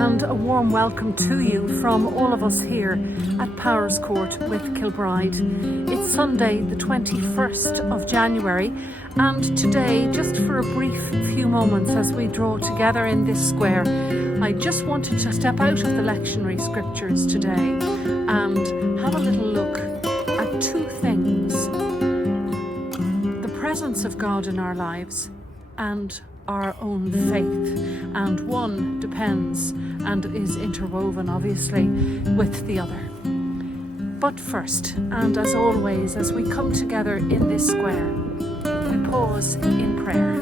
and a warm welcome to you from all of us here at Powerscourt with Kilbride. It's Sunday the 21st of January, and today, just for a brief few moments as we draw together in this square, I just wanted to step out of the lectionary scriptures today and have a little look at two things: the presence of God in our lives and our own faith, and one depends and is interwoven obviously with the other. But first, and as always, as we come together in this square, we pause in prayer.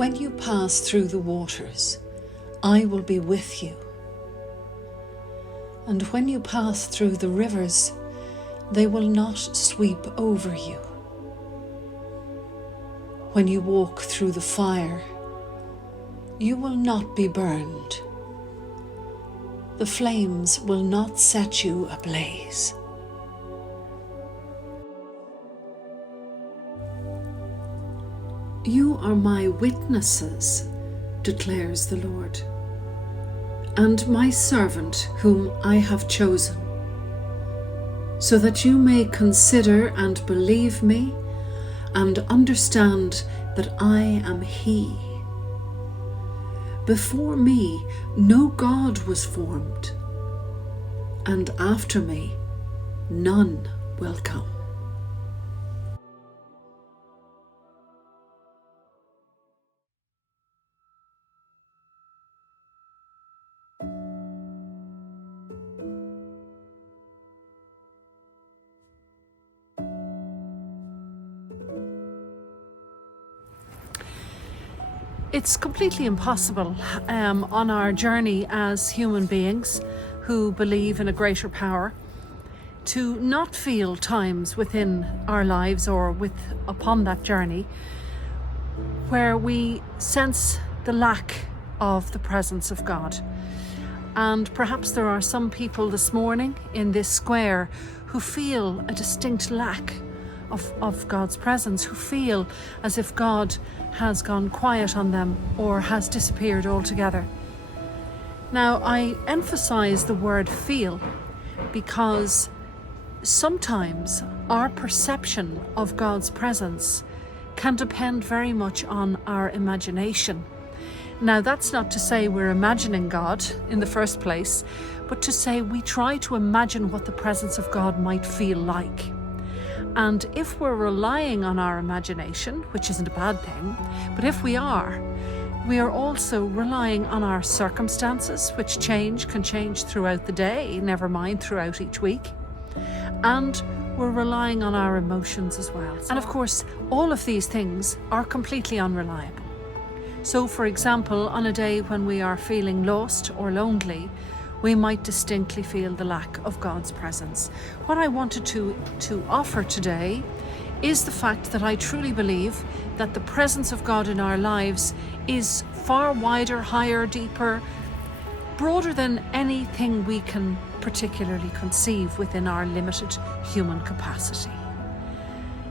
when you pass through the waters, I will be with you. And when you pass through the rivers, they will not sweep over you. When you walk through the fire, you will not be burned. The flames will not set you ablaze. You are my witnesses, declares the Lord, and my servant whom I have chosen, so that you may consider and believe me and understand that I am He. Before me no God was formed, and after me none will come. It's completely impossible on our journey as human beings who believe in a greater power to not feel times within our lives or upon that journey where we sense the lack of the presence of God. And perhaps there are some people this morning in this square who feel a distinct lack of God's presence, who feel as if God has gone quiet on them or has disappeared altogether. Now, I emphasize the word feel because sometimes our perception of God's presence can depend very much on our imagination. Now, that's not to say we're imagining God in the first place, but to say we try to imagine what the presence of God might feel like. And if we're relying on our imagination, which isn't a bad thing, but if we are also relying on our circumstances, which can change throughout the day, never mind throughout each week. And we're relying on our emotions as well. And of course, all of these things are completely unreliable. So, for example, on a day when we are feeling lost or lonely, we might distinctly feel the lack of God's presence. What I wanted to offer today is the fact that I truly believe that the presence of God in our lives is far wider, higher, deeper, broader than anything we can particularly conceive within our limited human capacity.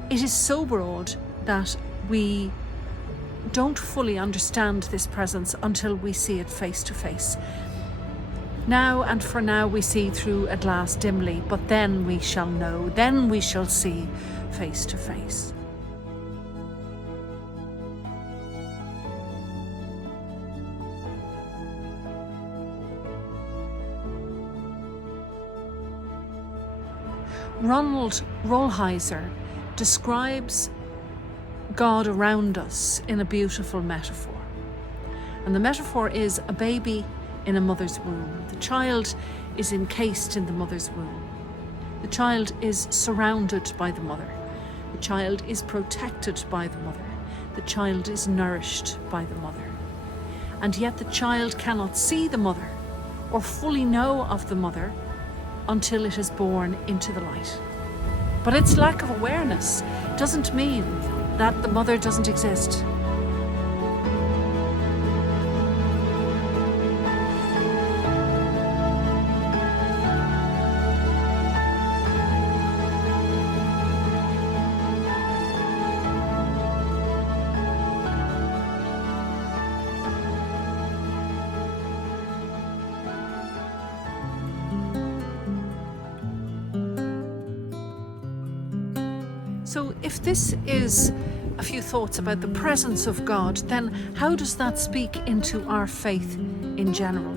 It is so broad that we don't fully understand this presence until we see it face to face. Now and for now we see through a glass dimly, but then we shall know, then we shall see face to face. Ronald Rolheiser describes God around us in a beautiful metaphor. And the metaphor is a baby in a mother's womb. The child is encased in the mother's womb. The child is surrounded by the mother. The child is protected by the mother. The child is nourished by the mother. And yet the child cannot see the mother or fully know of the mother until it is born into the light. But its lack of awareness doesn't mean that the mother doesn't exist. So if this is a few thoughts about the presence of God, then how does that speak into our faith in general?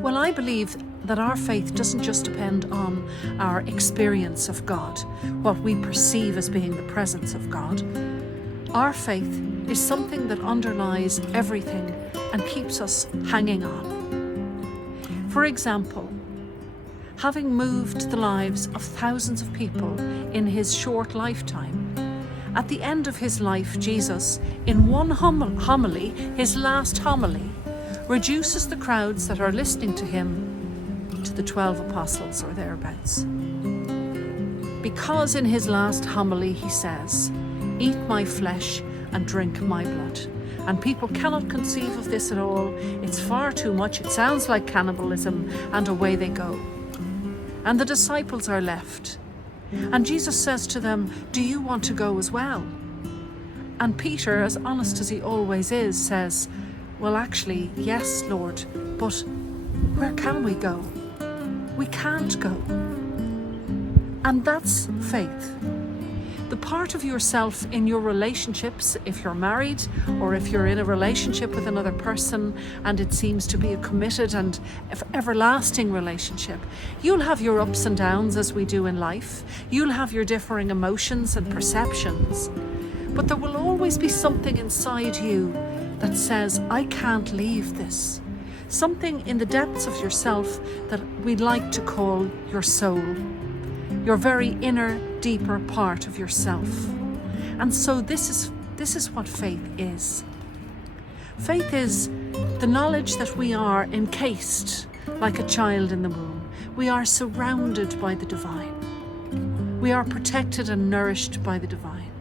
Well, I believe that our faith doesn't just depend on our experience of God, what we perceive as being the presence of God. Our faith is something that underlies everything and keeps us hanging on. For example, having moved the lives of thousands of people in his short lifetime, At the end of his life, Jesus, in one homily, his last homily, reduces the crowds that are listening to him to the 12 apostles or thereabouts. Because in his last homily he says, "Eat my flesh and drink my blood." And people cannot conceive of this at all. It's far too much. It sounds like cannibalism, and away they go. And the disciples are left. And Jesus says to them, "Do you want to go as well?" And Peter, as honest as he always is, says, "Well, actually, yes, Lord, but where can we go? We can't go." And that's faith. The part of yourself in your relationships, if you're married or if you're in a relationship with another person and it seems to be a committed and everlasting relationship, you'll have your ups and downs as we do in life. You'll have your differing emotions and perceptions. But there will always be something inside you that says, "I can't leave this." Something in the depths of yourself that we'd like to call your soul. Your very inner, deeper part of yourself. And so this is what faith is. Faith is the knowledge that we are encased like a child in the womb. We are surrounded by the divine. We are protected and nourished by the divine.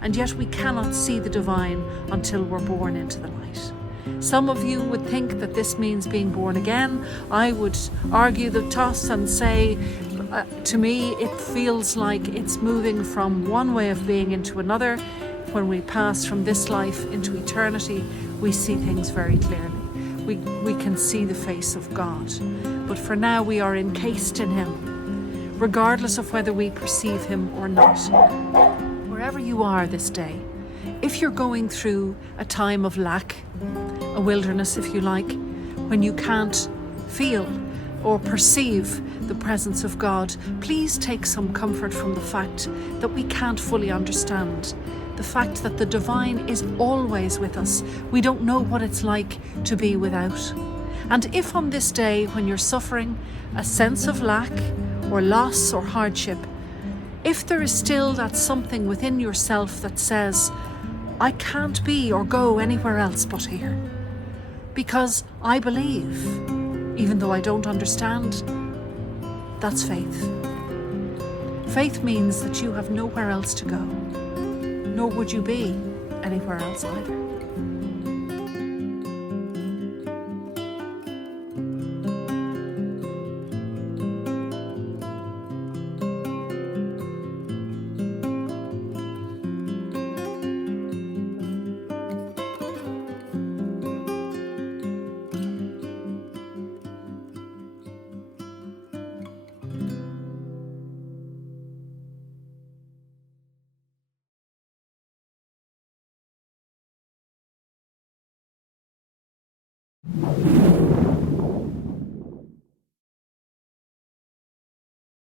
And yet we cannot see the divine until we're born into the light. Some of you would think that this means being born again. I would argue the toss and say, to me, it feels like it's moving from one way of being into another. When we pass from this life into eternity, we see things very clearly. We can see the face of God. But for now, we are encased in him, regardless of whether we perceive him or not. Wherever you are this day, if you're going through a time of lack, a wilderness if you like, when you can't feel or perceive the presence of God, please take some comfort from the fact that we can't fully understand. The fact that the divine is always with us. We don't know what it's like to be without. And if on this day when you're suffering a sense of lack or loss or hardship, if there is still that something within yourself that says, "I can't be or go anywhere else but here, because I believe, even though I don't understand," that's faith. Faith means that you have nowhere else to go, nor would you be anywhere else either.